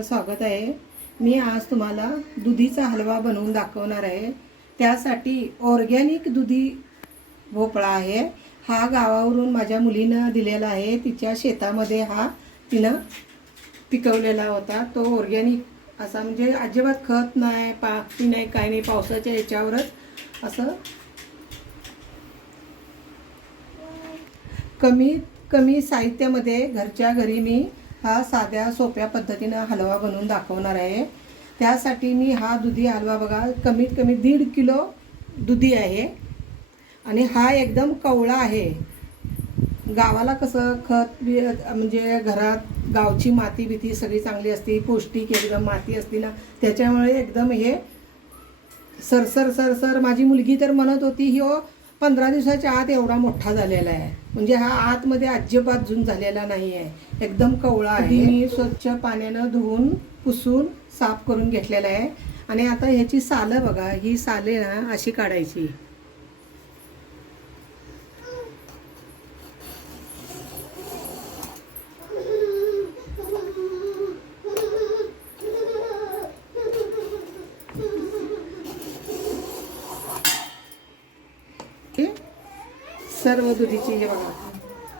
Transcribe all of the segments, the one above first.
तुमचं स्वागत आहे। मी आज तुम्हाला दुधीचा हलवा बनवून दाखवणार आहे। त्यासाठी ऑर्गॅनिक दुधी भोपळा आहे। हा गावावरून माझ्या मुलीने दिलेला आहे। तिच्या शेतामध्ये हा तिने पिकवलेला होता। तो ऑर्गॅनिक असा म्हणजे अजिबात खत नाही, पाणी नाही, काय नाही, पावसाच्या याच्यावरच असं कमीत कमी साहित्यामध्ये घरच्या घरी मी हा साध्या सोप्या पद्धतीने हलवा बनवून दाखवणार आहे। त्यासाठी मी हा दुधी हलवा बघा कमीत कमी 1.5 किलो दुधी आहे आणि हा एकदम कवळा आहे। गावाला कसं खत म्हणजे घरात गावची माती बिती सगळी चांगली असते, पौष्टिक एकदम माती असते ना, त्याच्यामुळे एकदम हे सरसर सरसर माझी मुलगी तर म्हणत होती ही 15 दिवसाच्या आत एवढा मोठा झालेला आहे। म्हणजे हा आतमध्ये अजिबात जून झालेला नाही आहे, एकदम कवळा आहे। मी स्वच्छ पाण्याने धुवून पुसून साफ करून घेतलेला आहे आणि आता ह्याची सालं बघा, ही साले ना अशी काढायची। सर्व दुधीची हे बघा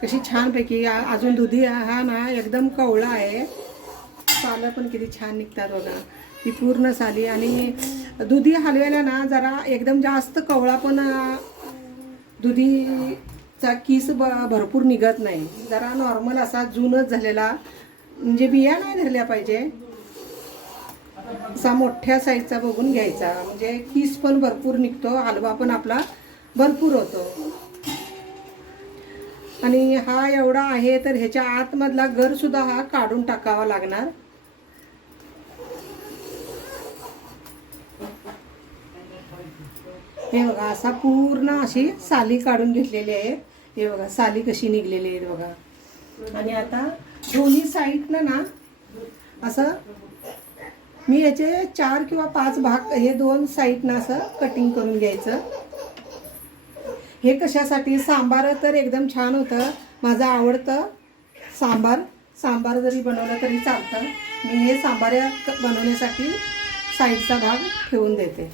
कशी छानपैकी अजून दुधी हा ना एकदम कवळा आहे। सालं पण किती छान निघतात बघा, ती पूर्ण साली। आणि दुधी हलव्याला ना जरा एकदम जास्त कवळा पण दुधीचा किस भरपूर निघत नाही, जरा नॉर्मल असा जूनच झालेला, म्हणजे बिया नाही धरल्या पाहिजे असा मोठ्या साईजचा बघून घ्यायचा, म्हणजे किस पण भरपूर निघतो, हलवा पण आपला भरपूर होतो। आणि हा एवढा आहे तर ह्याच्या आतमधला गर सुद्धा हा काढून टाकावा लागणार। हे बघा असा पूर्ण अशी साली काढून घेतलेली आहे। हे बघा साली कशी निघलेली आहेत बघा। आणि आता दोन्ही साईडनं ना असं मी याचे 4 किंवा 5 भाग हे 2 साईडनं असं कटिंग करून घ्यायचं। हे कशासाठी, सांबार तर एकदम छान होतं, माझं आवडतं सांबार जरी बनवलं तरी चालतं। मी हे सांबार बनवण्यासाठी साईडचा भाग ठेवून देते।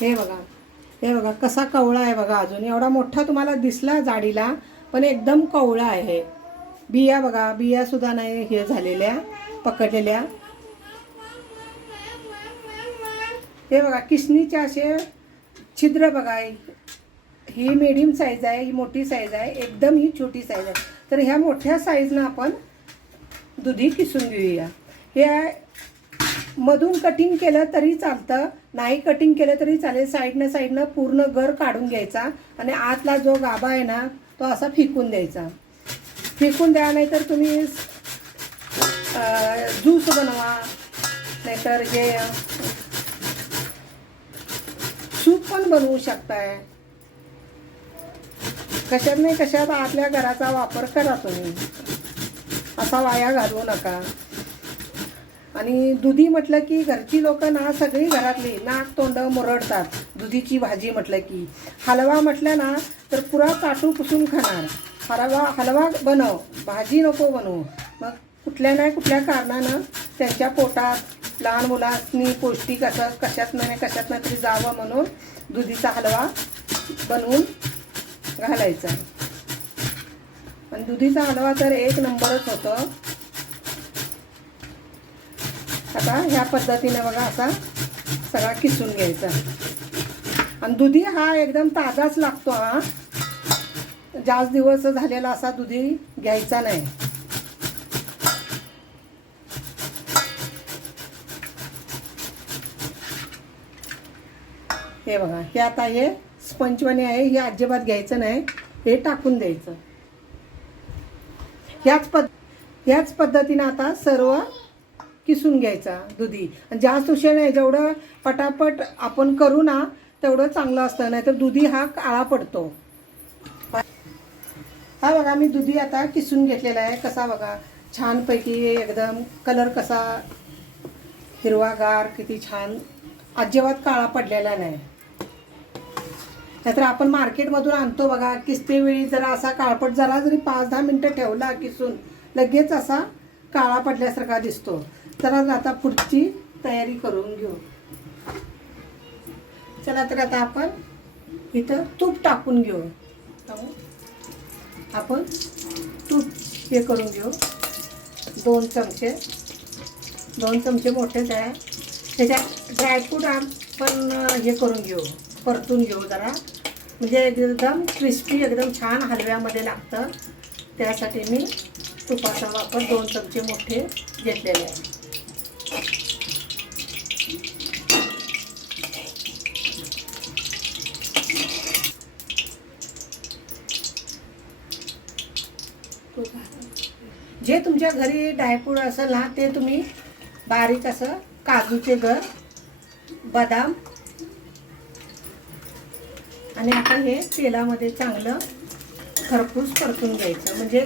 हे बघा कसा कवळा आहे बघा, अजून एवढा मोठा तुम्हाला दिसला जाडीला, पण एकदम कवळा आहे। बिया बघा, बिया सुद्धा नाही हे झालेल्या पकडलेल्या। हे बघा किसनीचे असे छिद्र बघा, ही मीडियम साईज आहे, ही मोठी साईज आहे, एकदम ही छोटी साईज आहे। तर ह्या मोठ्या साईजनं आपण दुधी किसून घेऊया। हे मधून कटिंग केलं तरी चालतं, नाही कटिंग केलं तरी चालेल। साईडनं पूर्ण गर काढून घ्यायचा आणि आतला जो गाभा आहे ना तो असा फेकून द्यायचा। फेकून द्या, नाहीतर तुम्ही ज्यूस बनवा, नाहीतर हे सूप पण बनवू शकताय। कशात नाही कशात आपल्या घराचा वापर करा तुम्ही, असा वाया घालवू नका। आणि दुधी म्हटलं की घरची लोक ना सगळी घरातली नाक तोंड मुरडतात। दुधीची भाजी म्हटलं की, हलवा म्हटलं ना तर पुरा चाटू पुसून खाणार। हलवा बनव, भाजी नको बनवू। मग कुठल्या नाही कुठल्या कारणानं त्यांच्या पोटात लहान मुलांनी पौष्टिक असं कशात नाही तरी जावं म्हणून दुधीचा हलवा बनवून घालायचा। आणि दुधीचा हलवा तर एक नंबरच होतो। आता ह्या पद्धतीने बघा असा सगळा किसून घ्यायचा। आणि दुधी हा एकदम ताजाच लागतो, हा जास्त दिवस झालेला असा दुधी घ्यायचा नाही। हे बघा हे आता हे स्पंजवाणी आहे, हे अजिबात घ्यायचं नाही, हे टाकून द्यायचं। ह्याच पद्धतीने आता सर्व किसून घ्यायचा दुधी। जास्त उशीर नाही, जेवढं पटापट आपण करू ना तेवढं चांगलं असतं, नाहीतर दुधी हा काळा पडतो। हा बघा मी दुधी आता किसून घेतलेला आहे, कसा बघा छानपैकी एकदम कलर कसा हिरवागार, किती छान, अजिबात काळा पडलेला नाही. नाहीतर आपण मार्केटमधून आणतो बघा, किसते वेळी जरा असा काळपट, जरा जरी 5-10 मिनटं ठेवला किसून लगेच असा काळा पडल्यासारखा दिसतो. तर आता पुढची तयारी करून घेऊ. चला तर आता आपण इथं तूप टाकून घेऊ. आपण तूप हे करून घेऊ. 2 चमचे मोठेच आहे. त्याच्यात ड्रायफ्रूट आपण हे करून घेऊ, परतून घेऊ जरा, म्हणजे एकदम क्रिस्पी, एकदम छान हलव्यामध्ये लागतं. त्यासाठी मी तुपाचा वापर 2 चमचे मोठे घेतलेले आहे. जे तुमच्या घरी ड्रायफ्रूट असेल ना, ते तुम्ही बारीक असं काजूचे गर, बदाम, आणि आता हे तेलामध्ये चांगलं खरपूस परतून घ्यायचं. म्हणजे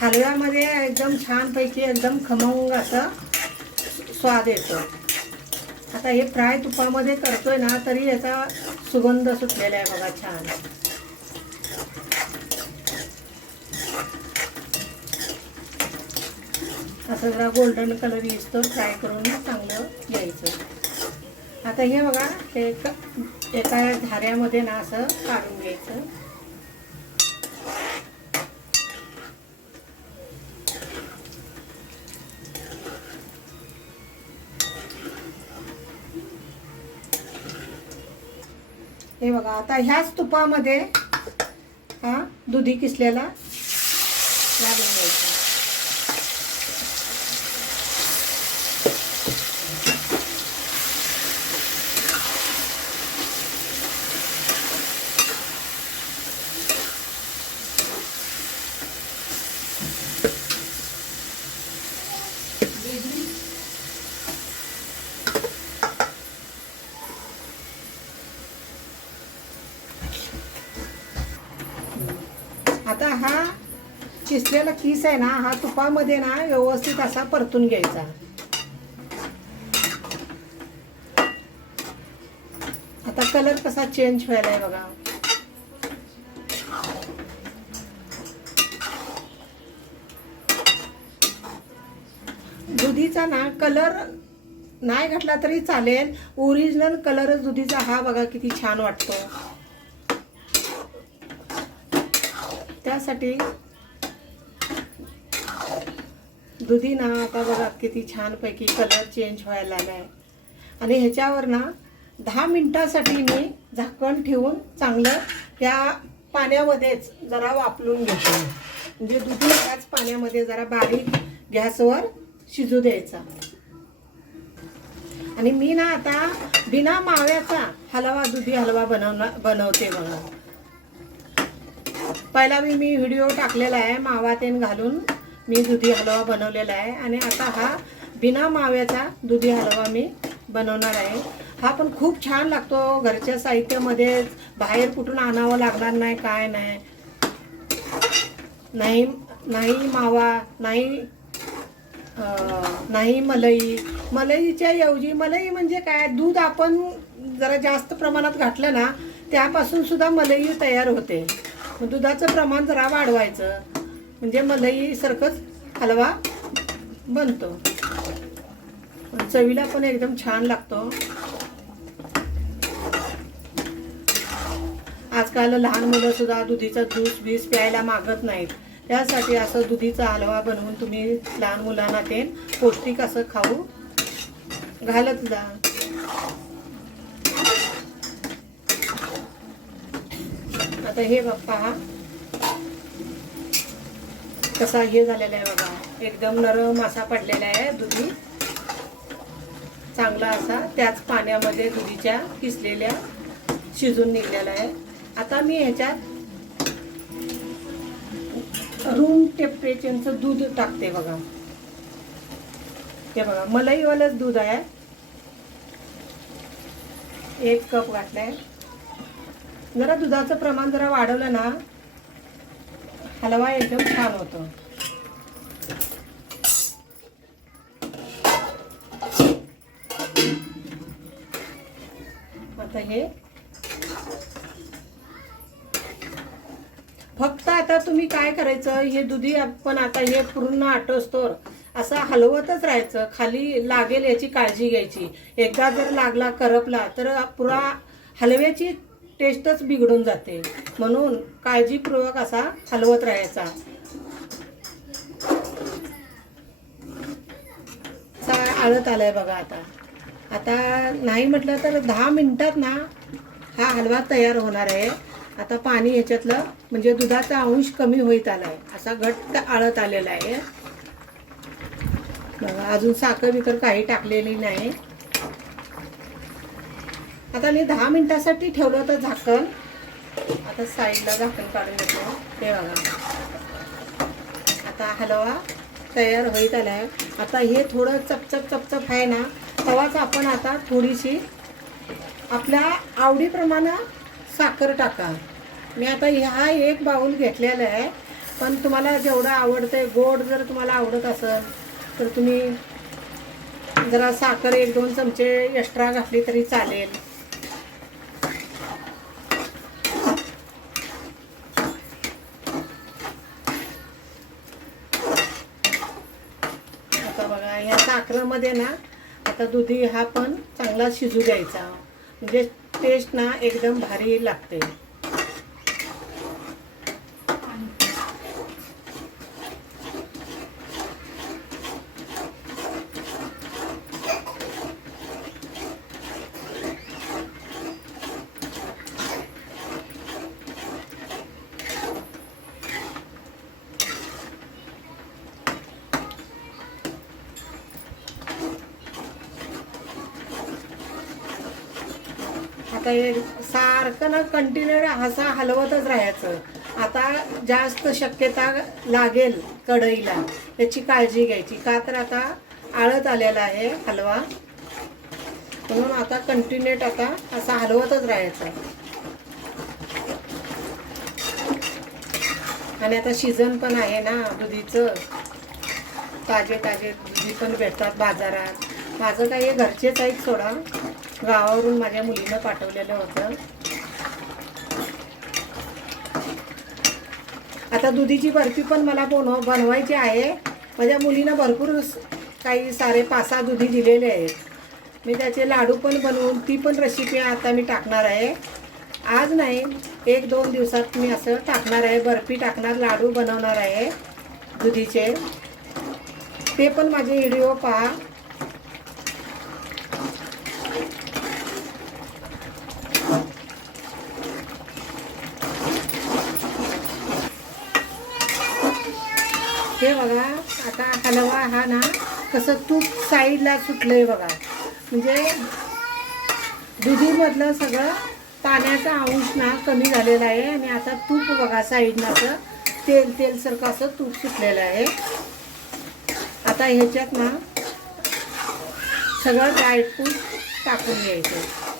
हलव्यामध्ये एकदम छानपैकी एकदम खमंग असा स्वाद येतो. आता हे फ्राय तुपामध्ये करतोय ना, तरी याचा सुगंध सुटलेला आहे बघा, छान. असं जरा गोल्डन कलर येतो फ्राय करून चांगलं घ्यायचं. आता हे बघा, हे एका झाऱ्यामध्ये ना असं काढून घ्यायचं. हे बघा, आता ह्याच तुपामध्ये हा दुधी किसलेला घालून घ्यायचा. आता हा किसलेला किस आहे ना, हा तुपामध्ये ना व्यवस्थित असा परतून घ्यायचा. आता कलर कसा चेंज व्हायलाय बघा. दुधीचा ना कलर नाही घातला तरी चालेल, ओरिजिनल कलरच दुधीचा हा बघा किती छान वाटतो. त्यासाठी दुधी ना आता बघा किती छानपैकी कलर चेंज व्हायला लागलाय. आणि ह्याच्यावर ना 10 मिनिटासाठी मी झाकण ठेवून चांगलं त्या पाण्यामध्येच जरा वाफलून घेतो. म्हणजे दुधी त्याच पाण्यामध्ये जरा बारीक गॅसवर शिजू द्यायचा. आणि मी ना आता बिना माव्याचा हलवा, दुधी हलवा बनवते बघा. पहिला मी व्हिडिओ टाकलेला आहे, मावा तेन घालून मी दुधी हलवा बनवलेला आहे. आणि आता हा बिना माव्याचा दुधी हलवा मी बनवणार आहे. हा पण खूप छान लागतो. घरच्या साहित्यामध्ये बाहेर कुठून आणावं लागणार नाही, काय नाही. नाही मावा, नाही मलईच्या ऐवजी, मलई म्हणजे काय, दूध आपण जरा जास्त प्रमाणात घातलं ना, त्यापासून सुद्धा मलई तयार होते. दुधाचं प्रमाण जरा वाढवायचं, म्हणजे मलई सारखंच हलवा बनतो. चवीला पण एकदम छान लागतो. आजकाल लहान मुलं सुद्धा दुधीचा ज्यूस प्यायला मागत नाहीत. त्यासाठी असं दुधीचा हलवा बनवून तुम्ही लहान मुलांना ते पौष्टिक असं खाऊ घालत जा. आता हे पहा कसा हे झालेला आहे बघा, एकदम नरम असा पडलेला आहे दुधी, चांगला असा त्याच पाण्यामध्ये दुधीच्या किसलेल्या शिजून निघलेला आहे. आता मी ह्याच्यात रूम टेम्परेचरचं दूध टाकते बघा. हे बघा, मलईवालंच दूध आहे, 1 कप घातलाय. जरा दुधाचं प्रमाण जरा वाढवलं ना, हलवा एकदम छान होतो. आता हे फक्त आता तुम्ही काय करायचं, हे दुधी आपण आता हे पूर्ण आटोस्तोर असं हलवतच राहायचं. खाली लागेल याची काळजी घ्यायची. एकदा जर लागला करपला तर पुरा हलव्याची टेस्टच बिघडून जाते. म्हणून काळजीपूर्वक असा हलवत राहायचा. आळत आलाय बघा. आता नाही म्हटलं तर 10 मिनिटात ना हा हलवा तयार होणार आहे. आता पाणी ह्याच्यातलं म्हणजे दुधाचा अंश कमी होईत आलाय. असा घट्ट आळत आलेला आहे बघा. अजून साखर बिकर काही टाकलेली नाही. आता मी 10 मिनिटासाठी ठेवलं होतं झाकण. आता साईडला झाकण काढून घेतो. हे बघा आता हलवा तयार होईत आलाय. आता हे थोडं चपचप चपचप आहे ना, तेव्हाच आपण आता थोडीशी आपल्या आवडीप्रमाणे साखर टाका. मी आता हा एक बाउल घेतलेला आहे, पण तुम्हाला जेवढं आवडतंय गोड जर तुम्हाला आवडत असेल तर तुम्ही जरा साखर 1-2 चमचे एक्स्ट्रा घातली तरी चालेल. आता बघा ह्या साखरेमध्ये ना आता दुधी हा पण चांगला शिजू द्यायचा. म्हणजे टेस्ट ना एकदम भारी लागते. आता हे सारखं ना कंटिन्यू असा हलवतच राहायचं. आता जास्त शक्यता लागेल कढईला, त्याची काळजी घ्यायची. का तर आता आळत आलेला आहे हलवा, म्हणून आता कंटिन्यू आता असा हलवतच राहायचं. आणि आता सीझन पण आहे ना दुधीचं. ताजे दुधी पण भेटतात बाजारात. माझं काही हे घरचेच आहेत सोडा, गावावरून माझ्या मुलीनं पाठवलेलं होतं. आता दुधीची बर्फी पण मला बनवायची आहे. माझ्या मुलीनं भरपूर काही सारे 5-6 दुधी दिलेले आहेत. मी त्याचे लाडू पण बनवून ती पण रेसिपी आता मी टाकणार आहे. आज नाही, 1-2 दिवसात मी असं टाकणार आहे. बर्फी टाकणार, लाडू बनवणार आहे दुधीचे. ते पण माझे व्हिडिओ पहा. हे बघा आता हलवा हा ना कसं तूप साईडला सुटलंय बघा. म्हणजे दुधीमधलं सगळं पाण्याचा अंश ना कमी झालेला आहे. आणि आता तूप बघा साईडनं असं तेलसारखं असं तूप सुटलेलं आहे. आता ह्याच्यात ना सगळं ड्रायफ्रूट टाकून घ्यायचं.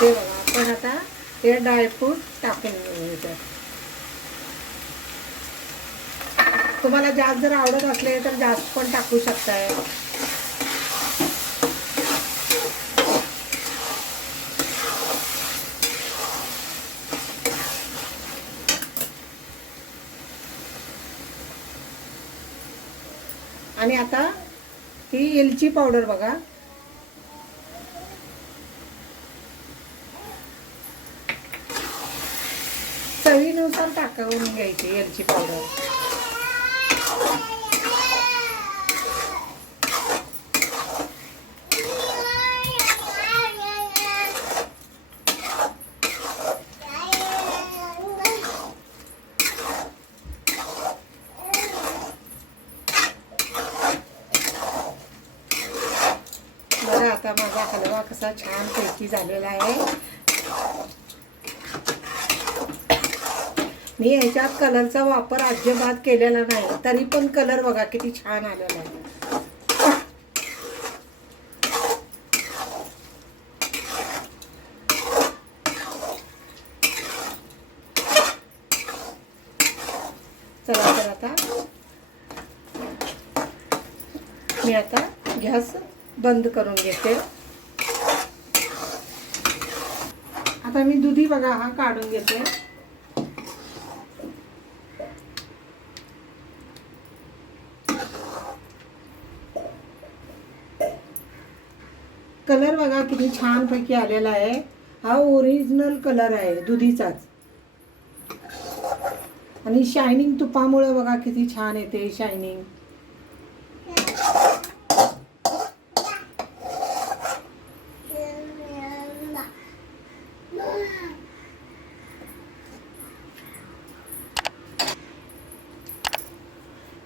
हे बघा आपण आता हे ड्रायफ्रूट टाकून घ्यायचं. तुम्हाला जास्त जर आवडत असले तर जास्त पण टाकू शकताय. आणि आता ही वेलची पावडर बघा. चवीनुसार टाकून घ्यायची वेलची पावडर. बघा आता माझा हलवा कसा छान पैकी झालेला आहे. मी ह्याच्यात कलरचा वापर अजिबात केलेला नाही, तरी पण कलर बघा किती छान आलेला आहे. चला तर आता मी आता गॅस बंद करून घेते. आता मी दुधी बघा हा काढून घेते. कलर बघा किती छान पैकी आलेला आहे. हा ओरिजिनल कलर आहे दुधीचाच. आणि शायनिंग तुपामुळे बघा किती छान येते शायनिंग.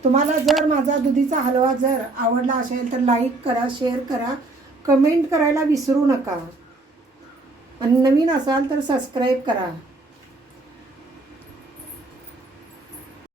तुम्हाला जर माझा दुधीचा हलवा जर आवडला असेल तर लाईक करा, शेअर करा, कमेंट करायला विसरू नका. आणि नवीन असाल तर सबस्क्राईब करा.